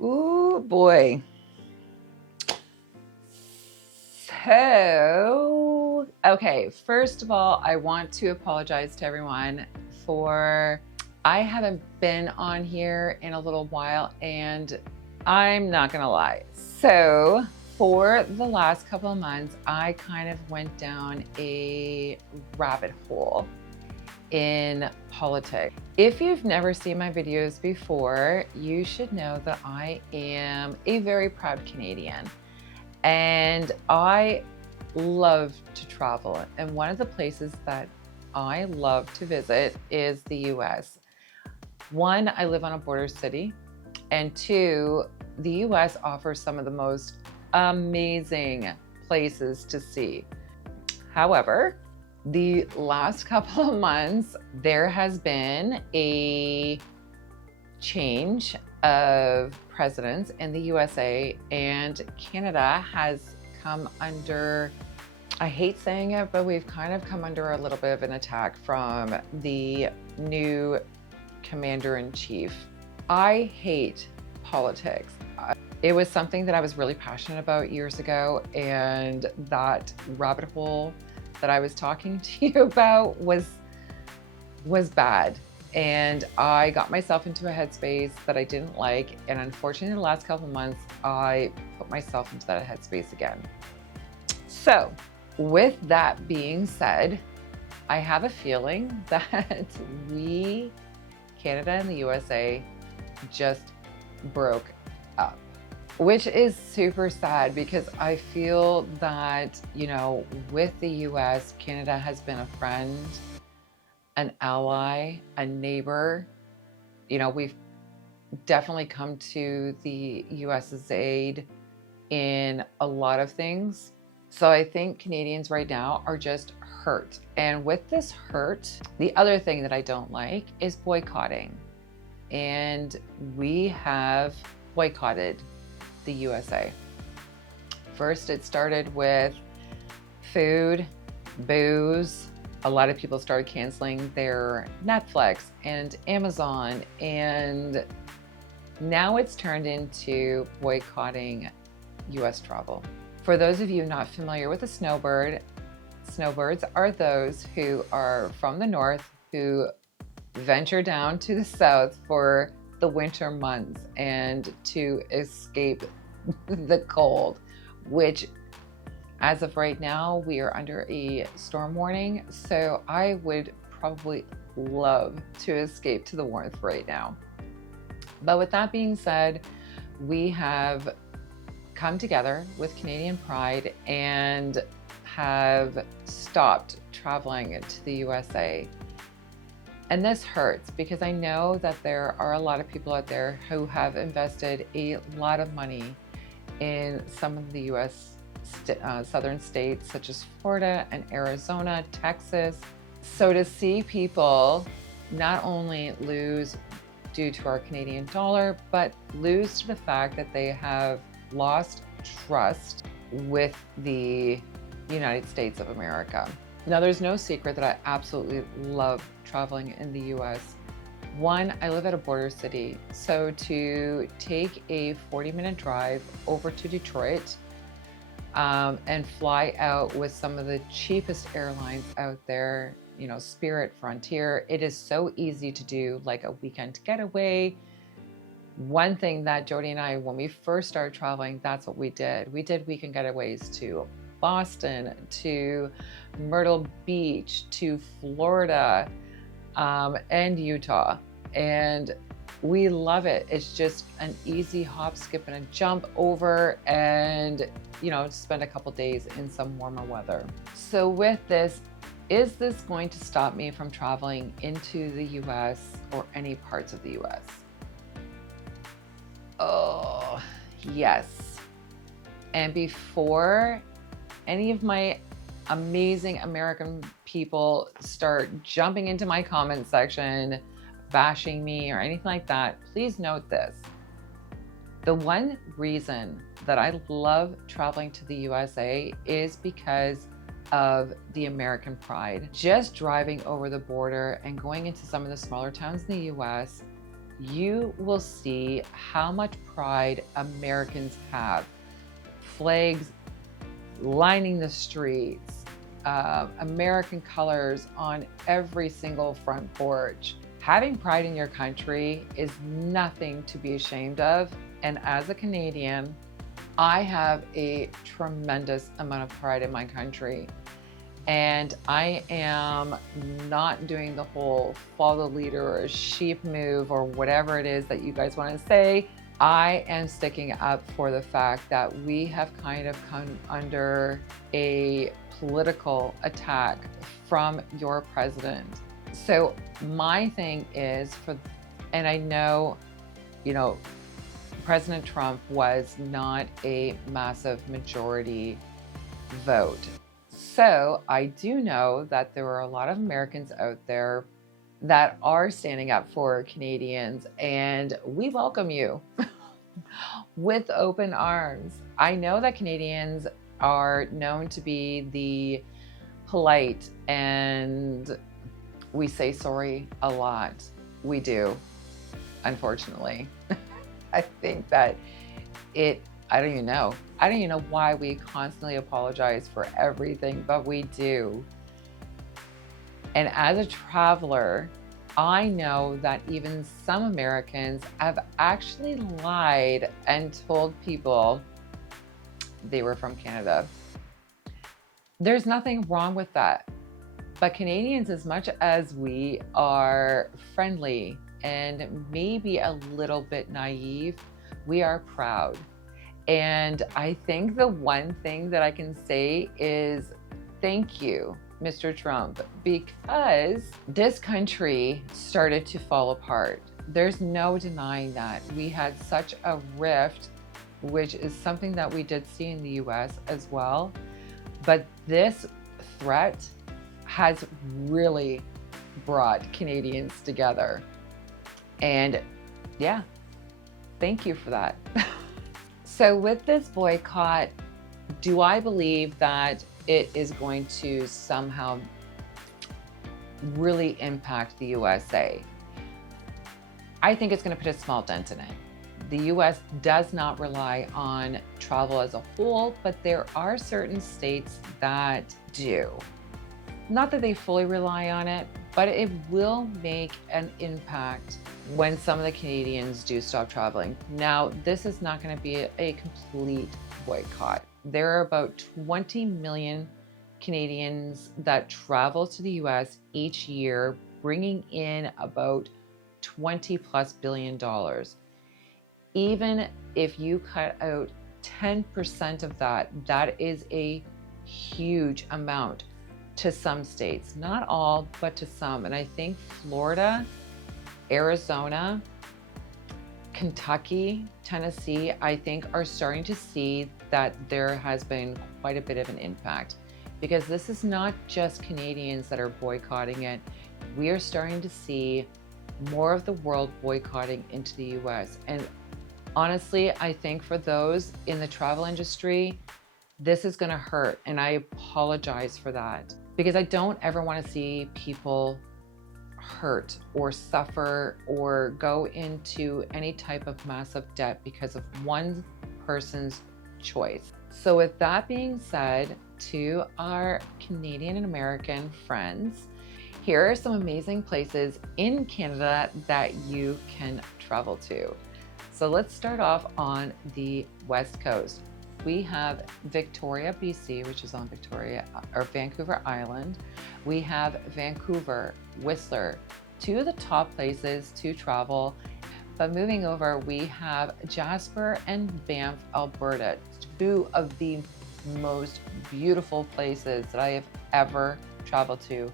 Ooh, boy. So, okay, first of all, I want to apologize to everyone for I haven't been on here in a little while, and I'm not gonna lie. So, for the last couple of months, I kind of went down a rabbit hole in politics. If you've never seen my videos before, you should know that I am a very proud Canadian. And I love to travel. And one of the places that I love to visit is the US. One, I live on a border city. And two, the US offers some of the most amazing places to see. However, the last couple of months, there has been a change of presidents in the USA, and Canada has come under, I hate saying it, but we've kind of come under a little bit of an attack from the new commander-in-chief. I hate politics. It was something that I was really passionate about years ago, and that rabbit hole that I was talking to you about was bad. And I got myself into a headspace that I didn't like. And unfortunately, the last couple of months, I put myself into that headspace again. So with that being said, I have a feeling that we, Canada and the USA, just broke up, which is super sad because I feel that, you know, with the US, Canada has been a friend, an ally, a neighbor. You know, we've definitely come to the US's aid in a lot of things. So I think Canadians right now are just hurt. And with this hurt, the other thing that I don't like is boycotting. And we have boycotted the USA. First, it started with food, booze. A lot of people started canceling their Netflix and Amazon, and now it's turned into boycotting US travel. For those of you not familiar with a snowbird, snowbirds are those who are from the north who venture down to the south for the winter months and to escape the cold, which as of right now, we are under a storm warning. So I would probably love to escape to the warmth right now. But with that being said, we have come together with Canadian Pride and have stopped traveling to the USA. And this hurts because I know that there are a lot of people out there who have invested a lot of money in some of the US southern states such as Florida and Arizona, Texas. So to see people not only lose due to our Canadian dollar, but lose to the fact that they have lost trust with the United States of America. Now, there's no secret that I absolutely love traveling in the US. One, I live at a border city, so to take a 40-minute drive over to Detroit and fly out with some of the cheapest airlines out there, you know, Spirit, Frontier, it is so easy to do, like a weekend getaway. One thing that Jody and I, when we first started traveling, that's what we did. We did weekend getaways to Boston, to Myrtle Beach, to Florida, and Utah. And we love it. It's just an easy hop, skip, and a jump over and, you know, spend a couple days in some warmer weather. So with this, is this going to stop me from traveling into the US or any parts of the US? Oh, yes. And before any of my amazing American people start jumping into my comment section, bashing me or anything like that, please note this. The one reason that I love traveling to the USA is because of the American pride. Just driving over the border and going into some of the smaller towns in the US, you will see how much pride Americans have. Flags lining the streets, American colors on every single front porch. Having pride in your country is nothing to be ashamed of. And as a Canadian, I have a tremendous amount of pride in my country. And I am not doing the whole follow the leader or sheep move or whatever it is that you guys want to say. I am sticking up for the fact that we have kind of come under a political attack from your president. So my thing is and I know, President Trump was not a massive majority vote. So I do know that there are a lot of Americans out there that are standing up for Canadians, and we welcome you with open arms. I know that Canadians are known to be the polite, and we say sorry a lot. We do, unfortunately. I think that I don't even know why we constantly apologize for everything, but we do. And as a traveler, I know that even some Americans have actually lied and told people they were from Canada. There's nothing wrong with that. But Canadians, as much as we are friendly and maybe a little bit naive, we are proud. And I think the one thing that I can say is thank you, Mr. Trump, because this country started to fall apart. There's no denying that. We had such a rift, which is something that we did see in the US as well. But this threat has really brought Canadians together. And yeah, thank you for that. So with this boycott, do I believe that it is going to somehow really impact the USA? I think it's going to put a small dent in it. The US does not rely on travel as a whole, but there are certain states that do. Not that they fully rely on it, but it will make an impact when some of the Canadians do stop traveling. Now, this is not going to be a complete boycott. There are about 20 million Canadians that travel to the US each year, bringing in about $20+ billion. Even if you cut out 10% of that, that is a huge amount to some states. Not all, but to some. And I think Florida, Arizona, Kentucky, Tennessee, I think are starting to see that there has been quite a bit of an impact, because this is not just Canadians that are boycotting it. We are starting to see more of the world boycotting into the US. And honestly, I think for those in the travel industry, this is going to hurt. And I apologize for that, because I don't ever want to see people hurt or suffer or go into any type of massive debt because of one person's choice. So with that being said, to our Canadian and American friends, here are some amazing places in Canada that you can travel to. So let's start off on the West Coast. We have Victoria, BC, which is on Vancouver Island. We have Vancouver, Whistler, two of the top places to travel. But moving over, we have Jasper and Banff, Alberta, two of the most beautiful places that I have ever traveled to.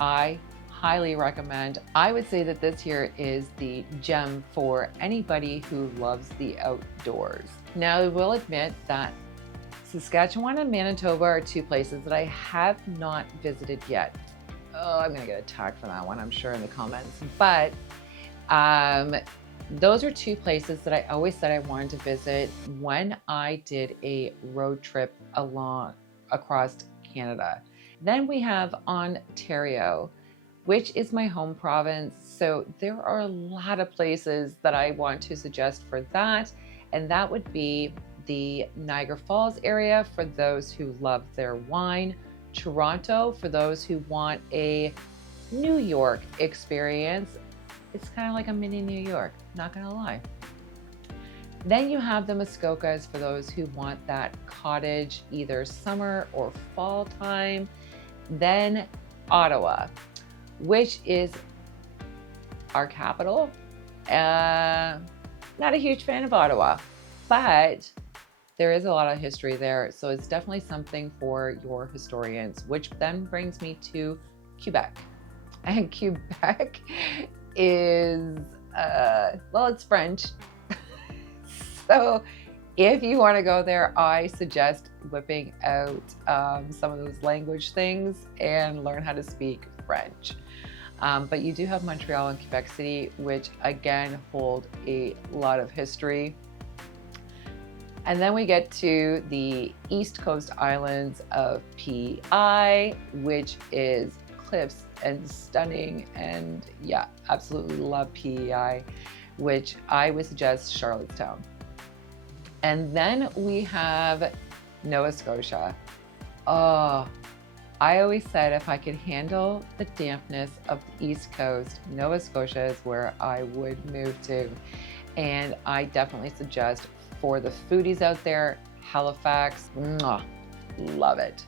I highly recommend. I would say that this here is the gem for anybody who loves the outdoors. Now, I will admit that Saskatchewan and Manitoba are two places that I have not visited yet. Oh, I'm gonna get attacked for that one, I'm sure, in the comments. But those are two places that I always said I wanted to visit when I did a road trip across Canada. Then we have Ontario, which is my home province. So there are a lot of places that I want to suggest for that. And that would be the Niagara Falls area for those who love their wine, Toronto for those who want a New York experience. It's kind of like a mini New York, not gonna lie. Then you have the Muskokas for those who want that cottage, either summer or fall time. Then Ottawa, which is our capital. Not a huge fan of Ottawa, but there is a lot of history there. So it's definitely something for your historians, which then brings me to Quebec. And Quebec is, well, it's French. So if you want to go there, I suggest whipping out some of those language things and learn how to speak French. But you do have Montreal and Quebec City, which again hold a lot of history. And then we get to the East Coast Islands of PEI, which is cliffs and stunning. And yeah, absolutely love PEI, which I would suggest Charlottetown. And then we have Nova Scotia. Oh, I always said if I could handle the dampness of the East Coast, Nova Scotia is where I would move to. And I definitely suggest for the foodies out there, Halifax, love it.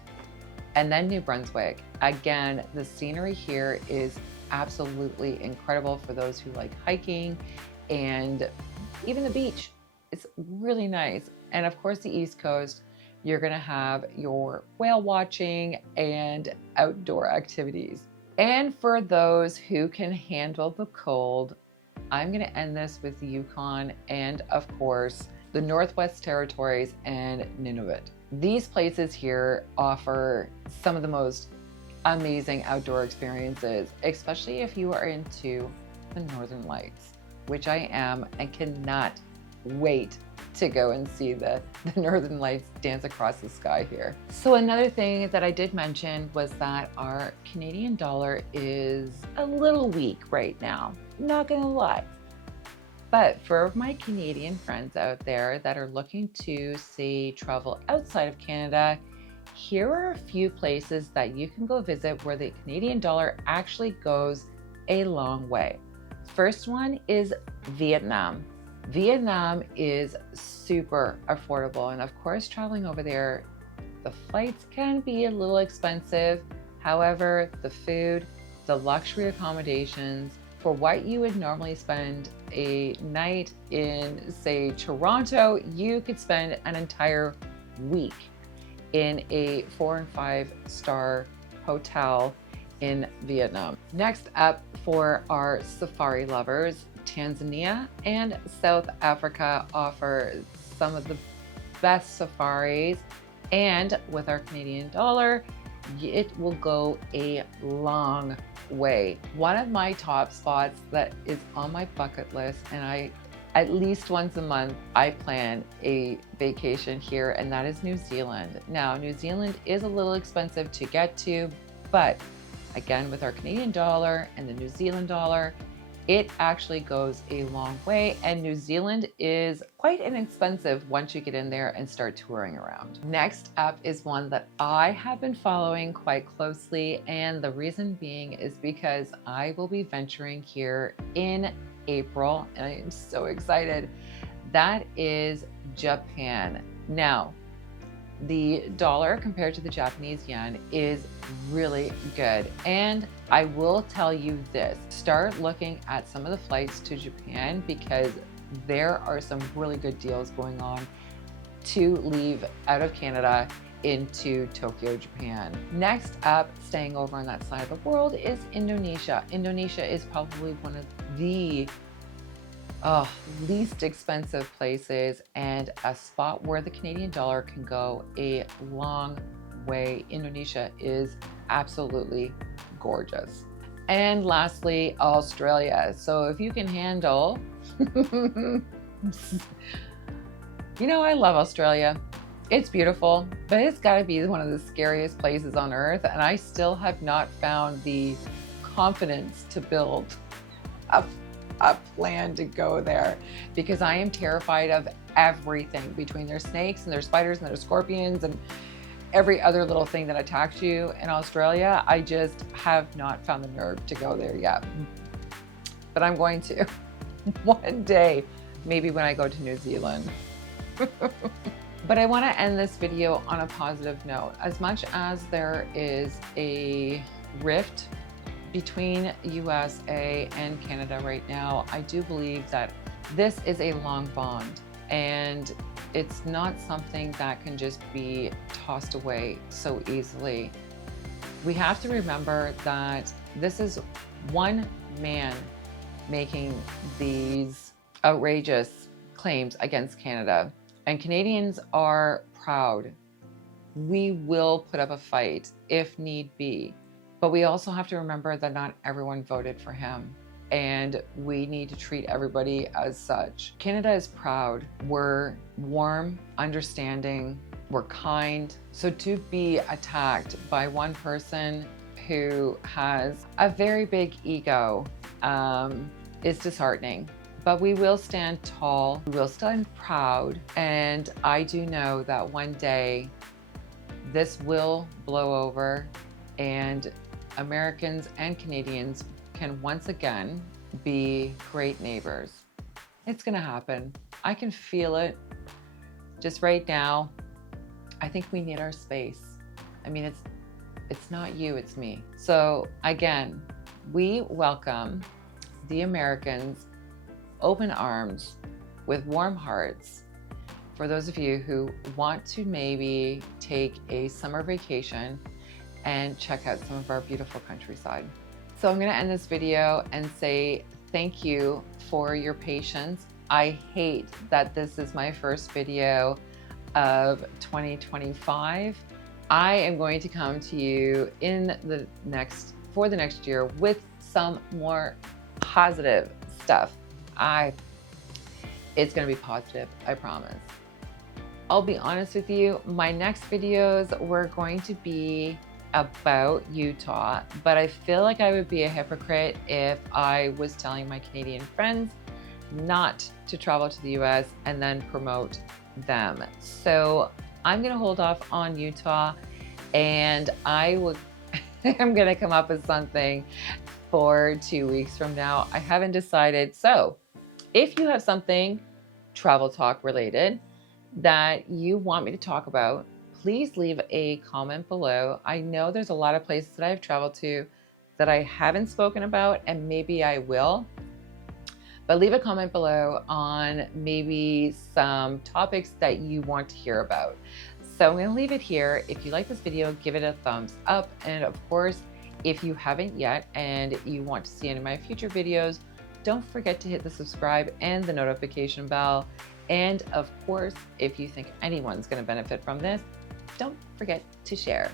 And then New Brunswick. Again, the scenery here is absolutely incredible for those who like hiking and even the beach. It's really nice. And of course, the East Coast, you're gonna have your whale watching and outdoor activities. And for those who can handle the cold, I'm gonna end this with the Yukon and of course, the Northwest Territories and Nunavut. These places here offer some of the most amazing outdoor experiences, especially if you are into the Northern Lights, which I am and cannot wait to go and see the Northern Lights dance across the sky here. So another thing that I did mention was that our Canadian dollar is a little weak right now, not gonna lie. But for my Canadian friends out there that are looking to, say, travel outside of Canada, here are a few places that you can go visit where the Canadian dollar actually goes a long way. First one is Vietnam. Vietnam is super affordable, and of course, traveling over there, the flights can be a little expensive. However, the food, the luxury accommodations, for what you would normally spend a night in, say, Toronto, you could spend an entire week in a 4 and 5 star hotel in Vietnam. Next up for our safari lovers, Tanzania and South Africa offer some of the best safaris, and with our Canadian dollar, it will go a long way. One of my top spots that is on my bucket list, and at least once a month, I plan a vacation here, and that is New Zealand. Now, New Zealand is a little expensive to get to, but again, with our Canadian dollar and the New Zealand dollar, it actually goes a long way, and New Zealand is quite inexpensive once you get in there and start touring around. Next up is one that I have been following quite closely, and the reason being is because I will be venturing here in April, and I am so excited. That is Japan. Now, the dollar compared to the Japanese yen is really good. And I will tell you this, start looking at some of the flights to Japan because there are some really good deals going on to leave out of Canada into Tokyo, Japan. Next up, staying over on that side of the world, is Indonesia. Indonesia is probably one of the least expensive places and a spot where the Canadian dollar can go a long way. Indonesia is absolutely gorgeous. And lastly, Australia. So if you can handle, you know, I love Australia. It's beautiful, but it's got to be one of the scariest places on earth. And I still have not found the confidence to build a plan to go there, because I am terrified of everything, between their snakes and their spiders and their scorpions and every other little thing that attacks you in Australia. I just have not found the nerve to go there yet, but I'm going to one day, maybe when I go to New Zealand. But I want to end this video on a positive note. As much as there is a rift between USA and Canada right now, I do believe that this is a long bond, and it's not something that can just be tossed away so easily. We have to remember that this is one man making these outrageous claims against Canada, and Canadians are proud. We will put up a fight if need be, but we also have to remember that not everyone voted for him, and we need to treat everybody as such. Canada is proud. We're warm, understanding, we're kind. So to be attacked by one person who has a very big ego is disheartening. But we will stand tall, we will stand proud, and I do know that one day this will blow over and Americans and Canadians can once again be great neighbors. It's gonna happen. I can feel it just right now. I think we need our space. I mean, it's not you, it's me. So again, we welcome the Americans open arms with warm hearts for those of you who want to maybe take a summer vacation and check out some of our beautiful countryside. So I'm gonna end this video and say thank you for your patience. I hate that this is my first video of 2025. I am going to come to you for the next year with some more positive stuff. It's gonna be positive, I promise. I'll be honest with you, my next videos were going to be about Utah, but I feel like I would be a hypocrite if I was telling my Canadian friends not to travel to the US and then promote them. So I'm gonna hold off on Utah, and I'm gonna come up with something for 2 weeks from now. I haven't decided. So if you have something travel talk related that you want me to talk about, please leave a comment below. I know there's a lot of places that I've traveled to that I haven't spoken about, and maybe I will. But leave a comment below on maybe some topics that you want to hear about. So I'm gonna leave it here. If you like this video, give it a thumbs up. And of course, if you haven't yet and you want to see any of my future videos, don't forget to hit the subscribe and the notification bell. And of course, if you think anyone's going to benefit from this, don't forget to share.